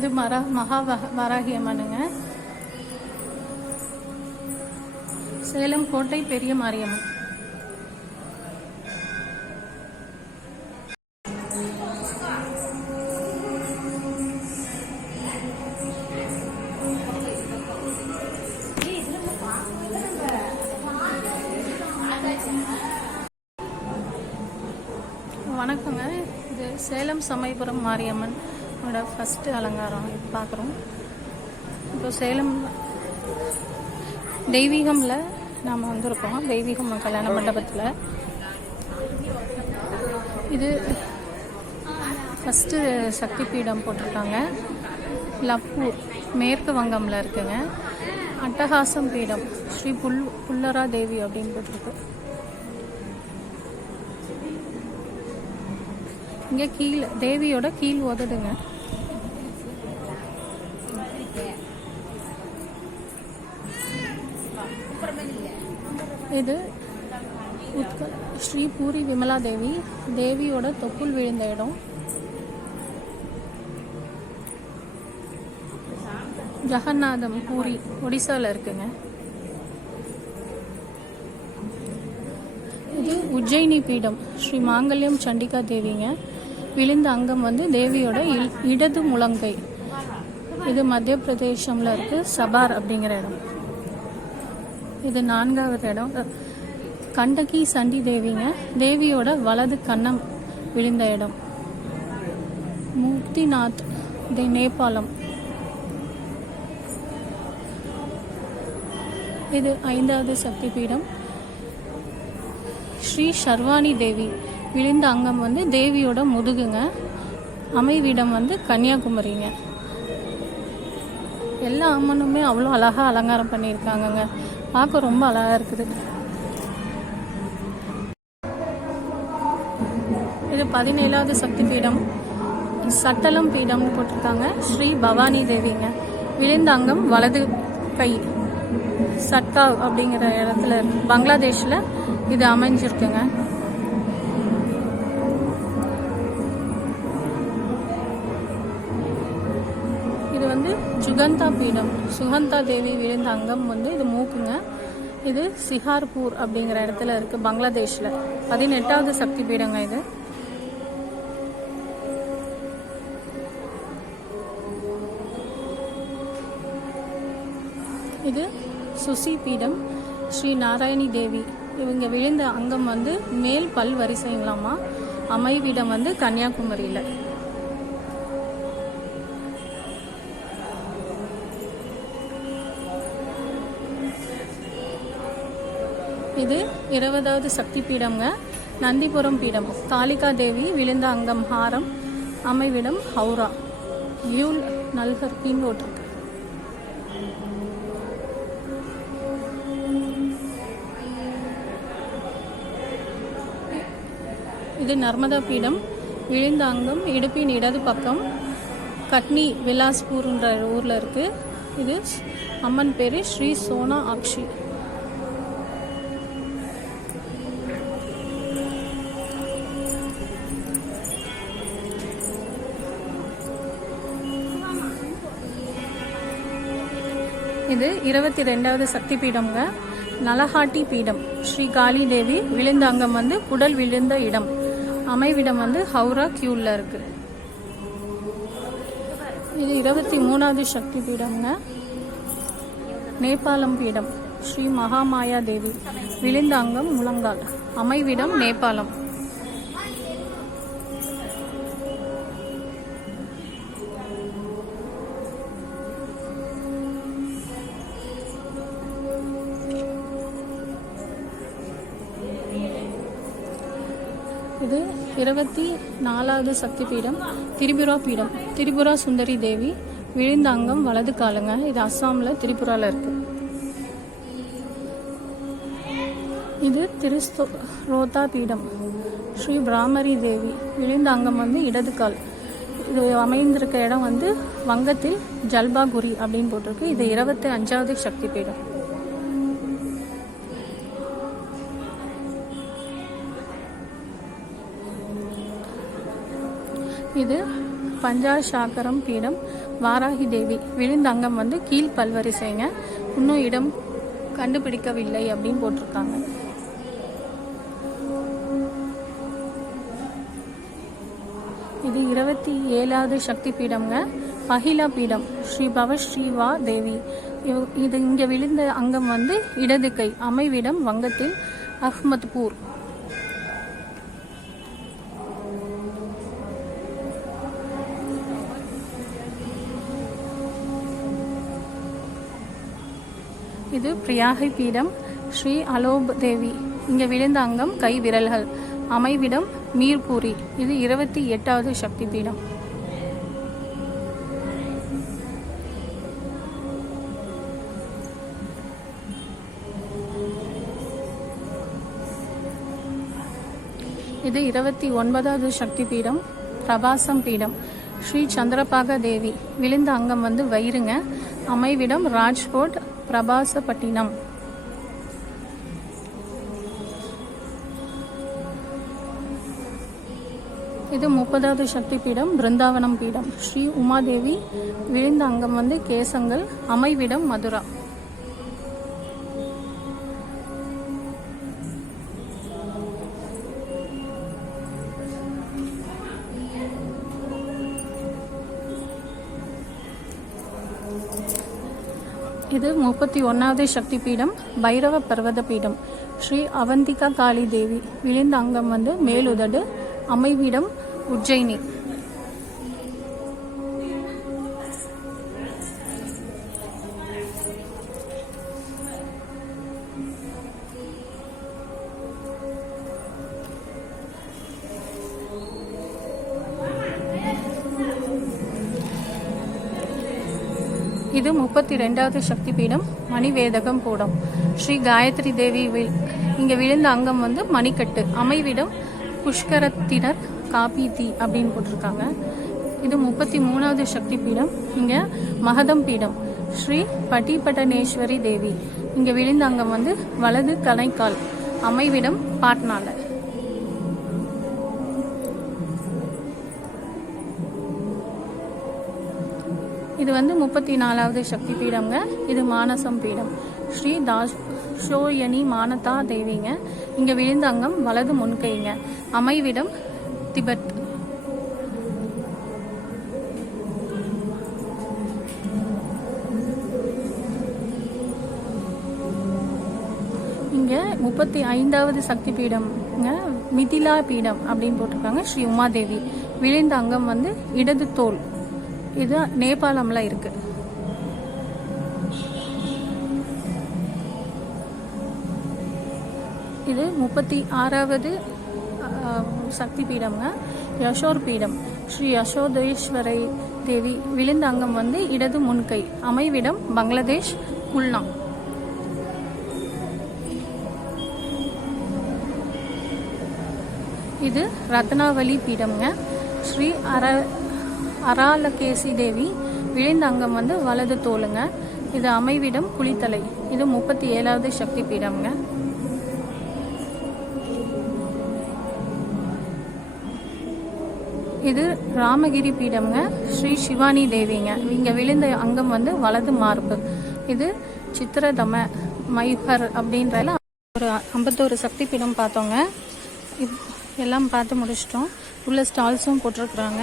இது மகா வராகி அம்மனுங்க. சேலம் கோட்டை பெரிய மாரியம்மன். வணக்கங்க. இது சேலம் சமயபுரம் மாரியம்மனோட ஃபஸ்ட்டு அலங்காரம் பார்க்குறோம். இப்போ சேலம் தெய்வீகமில் நாம் வந்திருக்கோம். தெய்வீகம் கல்யாண மண்டபத்தில் இது ஃபஸ்ட்டு சக்தி பீடம் போட்டிருக்காங்க. லப்பூர் மேற்கு வங்கமில் இருக்குங்க. அட்டகாசம் பீடம் ஸ்ரீ புல்லரா தேவி அப்படின்னு போட்டிருக்கு. இங்கே கீழ் தேவியோட கீழ் உதடுங்க. இது ஸ்ரீ பூரி விமலா தேவி, தேவியோட தொப்புள் விழுந்த இடம். ஜெகநாதம் பூரி ஒடிசாவில் இருக்குங்க. இது உஜ்ஜயினி பீடம் ஸ்ரீ மாங்கல்யம் சண்டிகா தேவிங்க. விழுந்த அங்கம் தேவியோட இடது முழங்கை. இது மத்திய பிரதேசம்ல இருக்கு. சபார் அப்படிங்கிற இடம். இது 4வது இடம். கண்டகி சண்டி தேவிங்க. தேவியோட வலது கன்னம் விழுந்த இடம். முக்திநாத் இது நேபாளம். இது 5வது சக்தி பீடம் ஸ்ரீ சர்வாணி தேவி. விழுந்த அங்கம் தேவியோட முதுகுங்க. அமைவிடம் கன்னியாகுமரிங்க. எல்லா அம்மனுமே அவ்வளோ அழகாக அலங்காரம் பண்ணியிருக்காங்கங்க. பார்க்க ரொம்ப அழகாக இருக்குது. இது 17வது சக்தி பீடம் சட்டலம் பீடம்னு போட்டிருக்காங்க. ஸ்ரீ பவானி தேவிங்க. விழுந்த அங்கம் வலது கை. சட்கா அப்படிங்கிற இடத்துல பங்களாதேஷில் இது அமைஞ்சிருக்குங்க. இது ஜுகந்தா பீடம். சுகந்தா தேவி விழுந்த அங்கம் இது மூக்குங்க. இது சிஹார்பூர் அப்படிங்கிற இடத்துல இருக்கு பங்களாதேஷில். 18வது சக்தி பீடங்க. இது சுசி பீடம் ஸ்ரீ நாராயணி தேவி. இவங்க விழுந்த அங்கம் மேல் பல் வரிசைங்களாமா. அமைவிடம் கன்னியாகுமரியில். இது 20வது சக்தி பீடம்ங்க. நந்திபுரம் பீடம் காளிகா தேவி. விழுந்த அங்கம் ஹாரம். அமைவிடம் ஹவுரா. யூல் நல்கர் பின்போட்டிருக்கு. இது நர்மதா பீடம். விழுந்த அங்கம் இடுப்பின் இடது பக்கம். கட்னி விலாஸ்பூர்ன்ற ஊரில் இருக்கு. இது அம்மன் பேரு ஸ்ரீ சோனா ஆக்ஷி. இது 22வது சக்தி பீடம்ங்க. நலஹாட்டி பீடம் ஸ்ரீ காளி தேவி. விழுந்த அங்கம் குடல் விழுந்த இடம். அமைவிடம் ஹவுரா கியூல்ல இருக்கு. இது 23வது சக்தி பீடம்ங்க. நேபாளம் பீடம் ஸ்ரீ மகாமாயா தேவி. விழுந்த அங்கம் முழங்கால். அமைவிடம் நேபாளம். இது 24வது சக்தி பீடம் திரிபுரா பீடம். திரிபுரா சுந்தரி தேவி. விழுந்த அங்கம் வலது காலுங்க. இது அஸ்ஸாமில் திரிபுராவில் இருக்கு. இது திருஸ்தோரோதா பீடம் ஸ்ரீ பிராமரி தேவி. விழுந்த அங்கம் இடது கால். இது அமைந்திருக்க இடம் வங்கத்தில் ஜல்பாகுரி அப்படின்னு போட்டிருக்கு. இது 25வது சக்தி பீடம். இது பஞ்சாசாக்கரம் பீடம் வாராகி தேவி விழுந்த அங்கம் வந்து கீழ் பல்வரிசைங்க. இன்னும் இடம் கண்டுபிடிக்கவில்லை அப்படின்னு போட்டிருக்காங்க. இது 27வது சக்தி பீடம்ங்க. பஹிலா பீடம் ஸ்ரீ பவஸ்ரீவா தேவி. இது இங்கே விழுந்த அங்கம் வந்து இடது கை. அமைவிடம் வங்கத்தில் அஹ்மத்பூர். இது பிரியாகை பீடம் ஸ்ரீ அலோப் தேவி. இங்கே விழுந்த அங்கம் கை விரல்கள். அமைவிடம் மீர்பூரி. இது 28வது சக்தி பீடம். இது 29வது சக்தி பீடம் பிரபாசம் பீடம் ஸ்ரீ சந்திரபாக தேவி. விழுந்த அங்கம் வந்து வயிறுங்க. அமைவிடம் ராஜ்கோட் பிரபாசப்பட்டினம். இது 30வது சக்தி பீடம் பிருந்தாவனம் பீடம் ஸ்ரீ உமாதேவி. விழுந்த அங்கம் வந்து கேசங்கள். அமைவிடம் மதுரா. இது 31வது சக்தி பீடம் பைரவ பர்வத பீடம் ஸ்ரீ அவந்திகா காளி தேவி. விழுந்த அங்கம் வந்து மேலுதடு. அமைவிடம் உஜ்ஜயினி. இது 32வது சக்தி பீடம் மணிவேதகம் கூடம் ஸ்ரீ காயத்ரி தேவி. இங்கே விழுந்த அங்கம் வந்து மணிக்கட்டு. அமைவிடம் புஷ்கரத்தினர் காபீதி அப்படின்னு போட்டிருக்காங்க. இது 33வது சக்தி பீடம். இங்கே மகதம் பீடம் ஸ்ரீ பட்டிபட்டனேஸ்வரி தேவி. இங்கே விழுந்த அங்கம் வந்து வலது கணைக்கால். அமைவிடம் பாட்னால. இது வந்து 34வது சக்தி பீடம்ங்க. இது மானசம் பீடம் ஸ்ரீ தாஷோயனி மானதா தேவிங்க. இங்கே விழுந்த அங்கம் வலது முன்கைங்க. அமைவிடம் திபெத். இங்கே 35வது சக்தி பீடம்ங்க மிதிலா பீடம் அப்படின்னு போட்டிருக்காங்க ஸ்ரீ உமாதேவி. விழுந்த அங்கம் வந்து இடது தோல். இது நேபாளம்ல இருக்கு. இது 36வது சக்தி பீடம்ங்க யசோர் பீடம் ஸ்ரீ யசோதேஸ்வரை தேவி. விழுந்த அங்கம் வந்து இடது முன்கை. அமைவிடம் பங்களாதேஷ் குல்னா. இது ரத்னாவளி பீடம்ங்க ஸ்ரீ அராலகேசி தேவி. விழுந்த அங்கம் வந்து வலது தோலுங்க. இது அமைவிடம் குளித்தலை. இது 37வது சக்தி பீடம்ங்க. இது ராமகிரி பீடம்ங்க ஸ்ரீ சிவானி தேவிங்க. இங்கே விழுந்த அங்கம் வந்து வலது மார்பு. இது சித்திரதம மைஹர் அப்படின்ற ஒரு 51 சக்தி பீடம் பார்த்தோங்க. எல்லாம் பார்த்து முடிச்சிட்டோம். உள்ள ஸ்டால்ஸும் போட்டிருக்குறாங்க.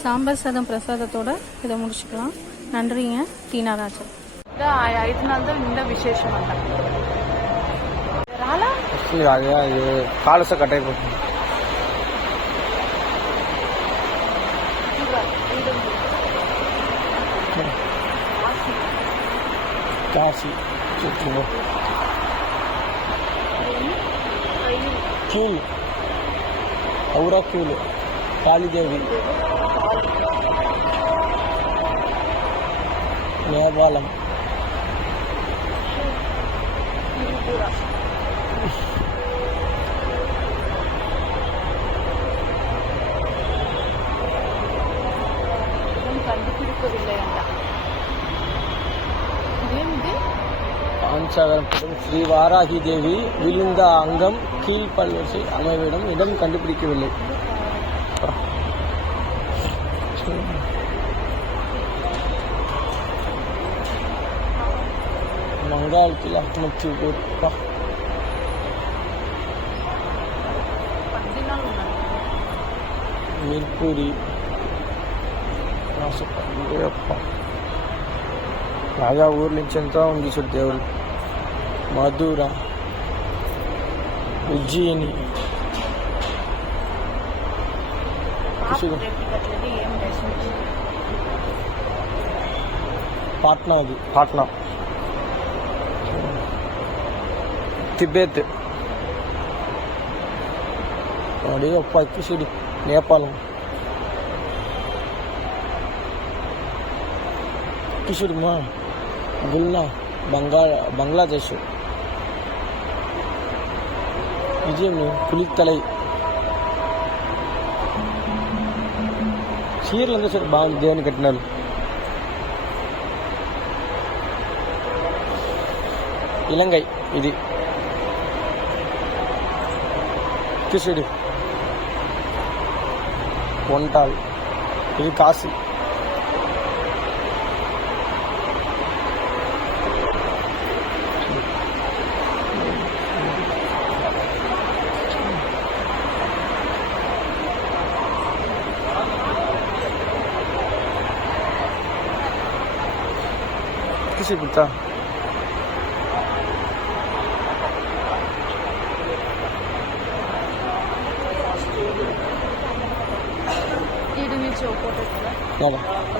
சாம்பார் சாதம் பிரசாதத்தோட இதை முடிச்சுக்கலாம். நன்றிங்க. டீனாராஜன். 5 நாள் தான் இந்த விசேஷம் காலச கட்டை போட்டு காசி கீழ் ஔரா கீழ் காளிதேவி நேபாளம் கண்டுபிடிக்கவில்லை. பாஞ்சாகரம் ஸ்ரீ வாராகி தேவி. விழுந்த அங்கம் கீழ் பல்வரிசை. அமைவிடம் இடம் கண்டுபிடிக்கவில்லை. வங்காளத்தில் அஹ்மத்பூர் பா 14 ఉన్నాయి. మిర్పూరి అప్ప రాజా ఊరు నుంచి ఎంత ఉంది చూడు దేవుడు మధుర ఉజ్జయిని చూడు కట్టలేదు ఏం డెస్టినేషన్ పాట్నా అది పాట్నా తిబెత్ అప్ప చూడు నేపాలం చూడుమా గుల్నా బంగ్లాదేశ్ విజయం పులితలై చీరలు అంతా సరే బాగుంది దేవుని కట్టినారు ఇలంగై ఇది చూడు వంటాలు ఇది కాశీ చూపిస్తా ఇది మీరు ఫోటో కదా కదా